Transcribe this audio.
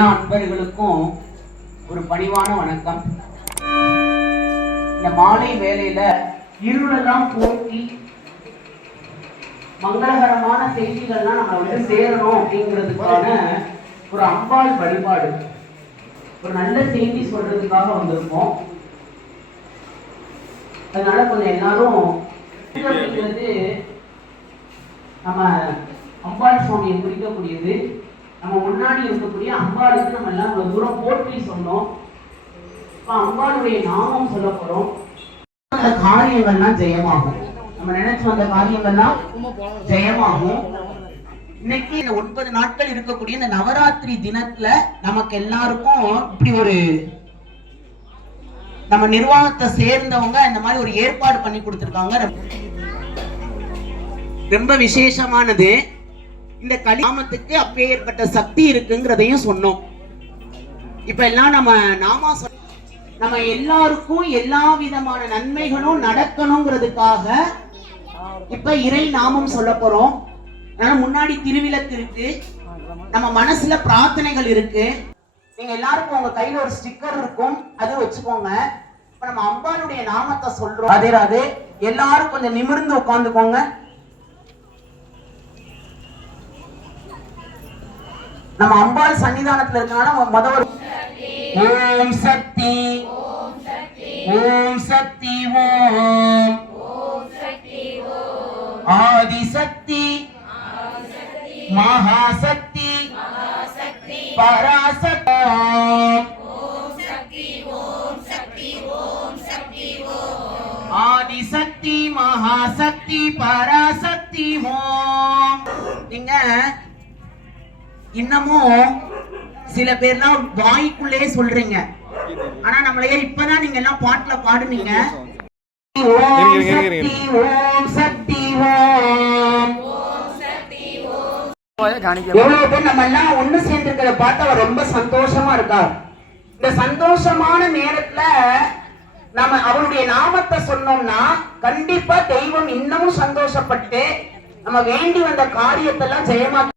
எல்லா அன்பர்களுக்கும் ஒரு பணிவான வணக்கம். இந்த மாலை வேளையில இருளெல்லாம் போக்கி மங்களகரமான செய்திகள்லாம் நம்ம வந்து சேரணும் அப்படிங்கிறதுக்கான ஒரு அம்பாள் வழிபாடு, ஒரு நல்ல செய்தி சொல்றதுக்காக வந்திருக்கோம். அதனால கொஞ்சம் எல்லாரும் அப்படிங்கிறது நம்ம அம்பாள் சுவாமியை குறிக்கக்கூடியது. நம்ம முன்னாடி இருக்கக்கூடிய அம்பாளுக்கு நம்ம எல்லாம் ஒரு தூரம் போற்றி சொன்னோம். இப்ப அம்பாளுடைய நாமம் சொல்ல போறோம். அந்த காரியங்கள்லாம் ஜெயமாகும். நம்ம நினைச்சு வந்த காரியங்கள்லாம் ஜெயமாகும். இன்னைக்கு இந்த 9 நாட்கள் இருக்கக்கூடிய இந்த நவராத்திரி தினத்துல நமக்கு எல்லாருக்கும் இப்படி ஒரு நம்ம நிர்வாகத்தை சேர்ந்தவங்க இந்த மாதிரி ஒரு ஏற்பாடு பண்ணி கொடுத்திருக்காங்க. ரொம்ப விசேஷமானது. இந்த கலிநாமத்துக்கு அப்பேற்பட்ட சக்தி இருக்குங்கிறதையும் சொன்னோம். இப்ப எல்லாம் நம்ம எல்லாருக்கும் எல்லா விதமான நன்மைகளும் நடக்கணுங்கிறதுக்காக இப்ப இறை நாமம் சொல்ல போறோம். அதனால முன்னாடி திருவிளக்கு இருக்கு, நம்ம மனசுல பிரார்த்தனைகள் இருக்கு. நீங்க எல்லாருக்கும் உங்க கையில ஒரு ஸ்டிக்கர் இருக்கும், அது வச்சுக்கோங்க. இப்ப நம்ம அம்பாளுடைய நாமத்தை சொல்றோம். அதே ராதே. எல்லாரும் கொஞ்சம் நிமிர்ந்து உட்கார்ந்துக்கோங்க. நம்ம அம்பாள் சன்னிதானத்துல இருக்கனால முதல் ஓம் சக்தி ஓம் சக்தி ஓம் ஆதிசக்தி மகாசக்தி பராசக்தி ஆதிசக்தி மகாசக்தி பராசக்தி ஓம். நீங்க இன்னமும் சில பேர்லாம் வாய்க்குள்ளே சொல்றீங்க, ஆனா நம்மளையே இப்பதான் நீங்க எல்லாம் பாட்டுல பாடுனீங்க. ஓம் சக்தி ஓம் சக்தி ஓம். எவ்வளவு பேர் நம்ம எல்லாம் ஒண்ணு சேர்ந்திருக்கிறத பார்த்தா ரொம்ப சந்தோஷமா இருக்கா. இந்த சந்தோஷமான நேரத்துல நம்ம அவருடைய நாமத்தை சொன்னோம்னா கண்டிப்பா தெய்வம் இன்னமும் சந்தோஷப்பட்டு நம்ம வேண்டி வந்த காரியத்தெல்லாம் ஜெயமாக்கி